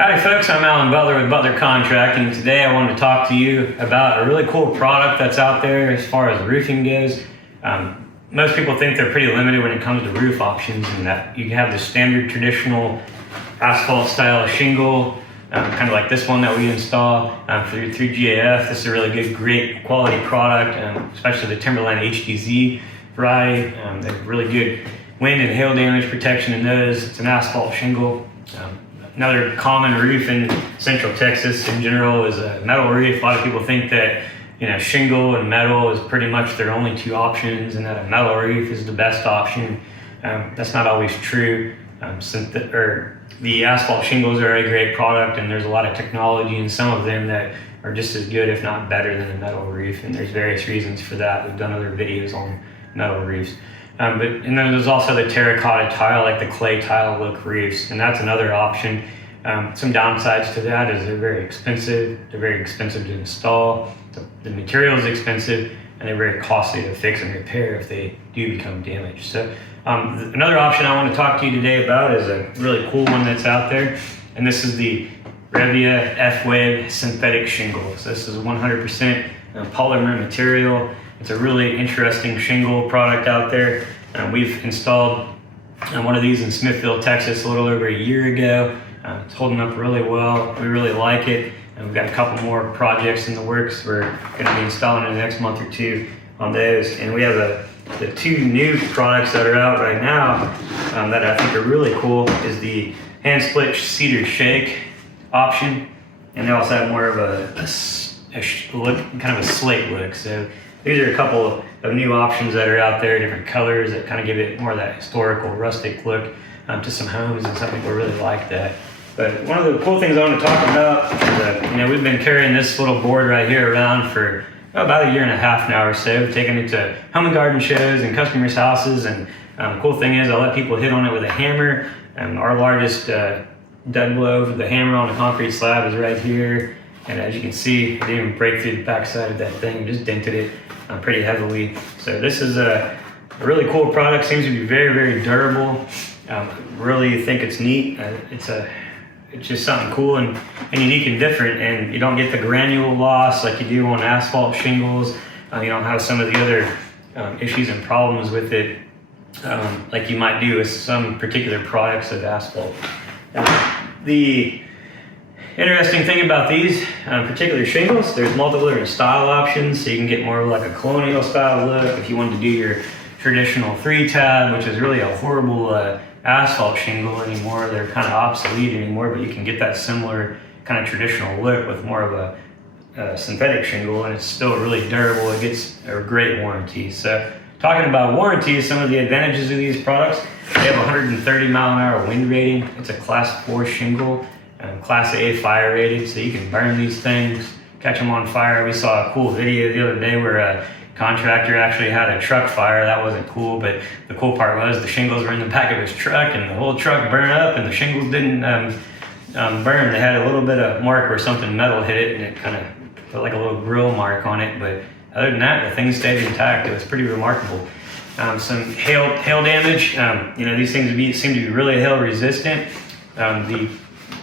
Howdy folks, I'm Butler with Butler Contracting. Today I wanted to talk to you about a really cool product that's out there as far as roofing goes. Most people think they're pretty limited when it comes to roof options, and that you have the standard traditional asphalt style shingle, kind of like this one that we install through GAF. This is a really good, great quality product, especially the Timberline HDZ variety. They have really good wind and hail damage protection in those. It's an asphalt shingle. Another common roof in Central Texas in general is a metal roof. A lot of people think that shingle and metal is pretty much their only two options, and that a metal roof is the best option. That's not always true. The asphalt shingles are a great product, and there's a lot of technology in some of them that are just as good, if not better, than a metal roof. And there's various reasons for that. We've done other videos on metal roofs. And then there's also the terracotta tile, like the clay tile look roofs, and that's another option. Some downsides to that is they're very expensive. They're very expensive to install. The material is expensive, and they're very costly to fix and repair if they do become damaged. So another option I want to talk to you today about is a really cool one that's out there, and this is the REVIA F-Wave Synthetic Shingles. This is 100% polymer material. It's a really interesting shingle product out there. We've installed one of these in Smithville, Texas a little over a year ago. It's holding up really well. We really like it. And we've got a couple more projects in the works. We're going to be installing in the next month or two on those. And we have the two new products that are out right now that I think are really cool is the hand split cedar shake option. And they also have more of a look, kind of a slate look. So these are a couple of new options that are out there, different colors that kind of give it more of that historical, rustic look to some homes, and some people really like that. But one of the cool things I want to talk about is we've been carrying this little board right here around for about a year and a half now or so, taking it to home and garden shows and customers' houses. And the cool thing is I let people hit on it with a hammer. Our largest dead blow for the hammer on the concrete slab is right here. And as you can see, it didn't even break through the backside of that thing, just dented it pretty heavily. So this is a really cool product, seems to be very, very durable. Really think it's neat. It's just something cool and unique and different, and you don't get the granule loss like you do on asphalt shingles. You don't have some of the other issues and problems with it like you might do with some particular products of asphalt. The interesting thing about these particular shingles, there's multiple different style options, so you can get more of like a colonial style look if you wanted to do your traditional 3-tab, which is really a horrible asphalt shingle anymore. They're kind of obsolete anymore, but you can get that similar kind of traditional look with more of a synthetic shingle, and it's still really durable. It gets a great warranty. So talking about warranties, some of the advantages of these products, they have 130 mile an hour wind rating. It's a class 4 shingle. Class A fire rated, so you can burn these things, catch them on fire. We saw a cool video the other day where a contractor actually had a truck fire. That wasn't cool, but the cool part was the shingles were in the back of his truck, and the whole truck burned up, and the shingles didn't burn. They had a little bit of mark where something metal hit it, and it kind of put like a little grill mark on it. But other than that, the thing stayed intact. It was pretty remarkable. Some hail damage. These things seem to be really hail resistant.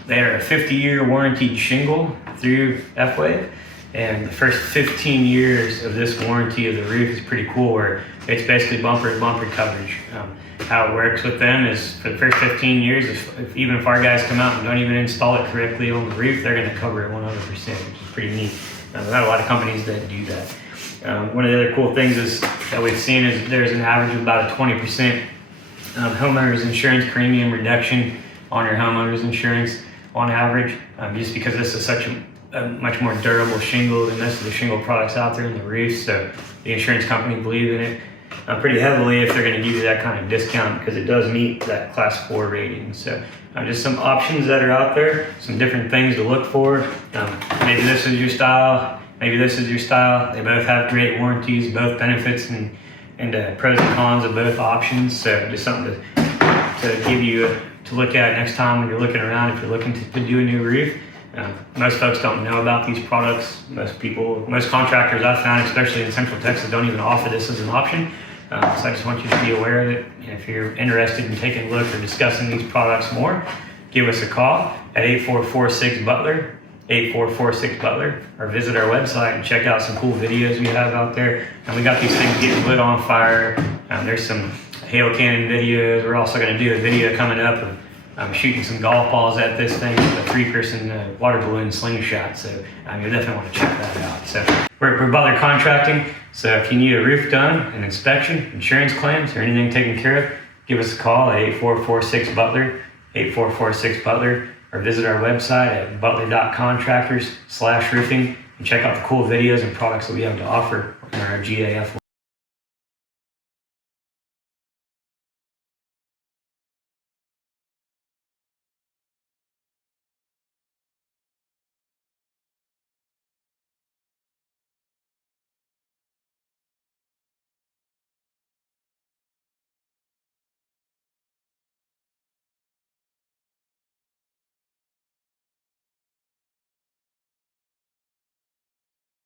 They are a 50-year warranted shingle through F-Wave, and the first 15 years of this warranty of the roof is pretty cool, where it's basically bumper-to-bumper coverage. How it works with them is for the first 15 years, even if our guys come out and don't even install it correctly on the roof, they're going to cover it 100%, which is pretty neat. There's not a lot of companies that do that. One of the other cool things is that we've seen is there's an average of about a 20% homeowner's insurance premium reduction on your homeowner's insurance on average, just because this is such a much more durable shingle than most of the shingle products out there in the roof. So the insurance company believes in it pretty heavily if they're going to give you that kind of discount, because it does meet that class 4 rating. So just some options that are out there, some different things to look for. Maybe this is your style, maybe this is your style. They both have great warranties, both benefits and pros and cons of both options. So just something to give you to look at next time when you're looking around, if you're looking to do a new roof. Most folks don't know about these products. Most contractors I've found, especially in Central Texas, don't even offer this as an option. So I just want you to be aware of it. And if you're interested in taking a look or discussing these products more, give give us a call at 8446-BUTLER, 8446-BUTLER, or visit our website and check out some cool videos we have out there. And we got these things getting lit on fire. There's some hail cannon videos. We're also going to do a video coming up of shooting some golf balls at this thing with a 3-person water balloon slingshot. So you definitely want to check that out. So we're Butler Contracting. So if you need a roof done, an inspection, insurance claims, or anything taken care of, give us a call at 8446-BUTLER, 8446-BUTLER, or visit our website at butler.contractors/roofing and check out the cool videos and products that we have to offer in our GAF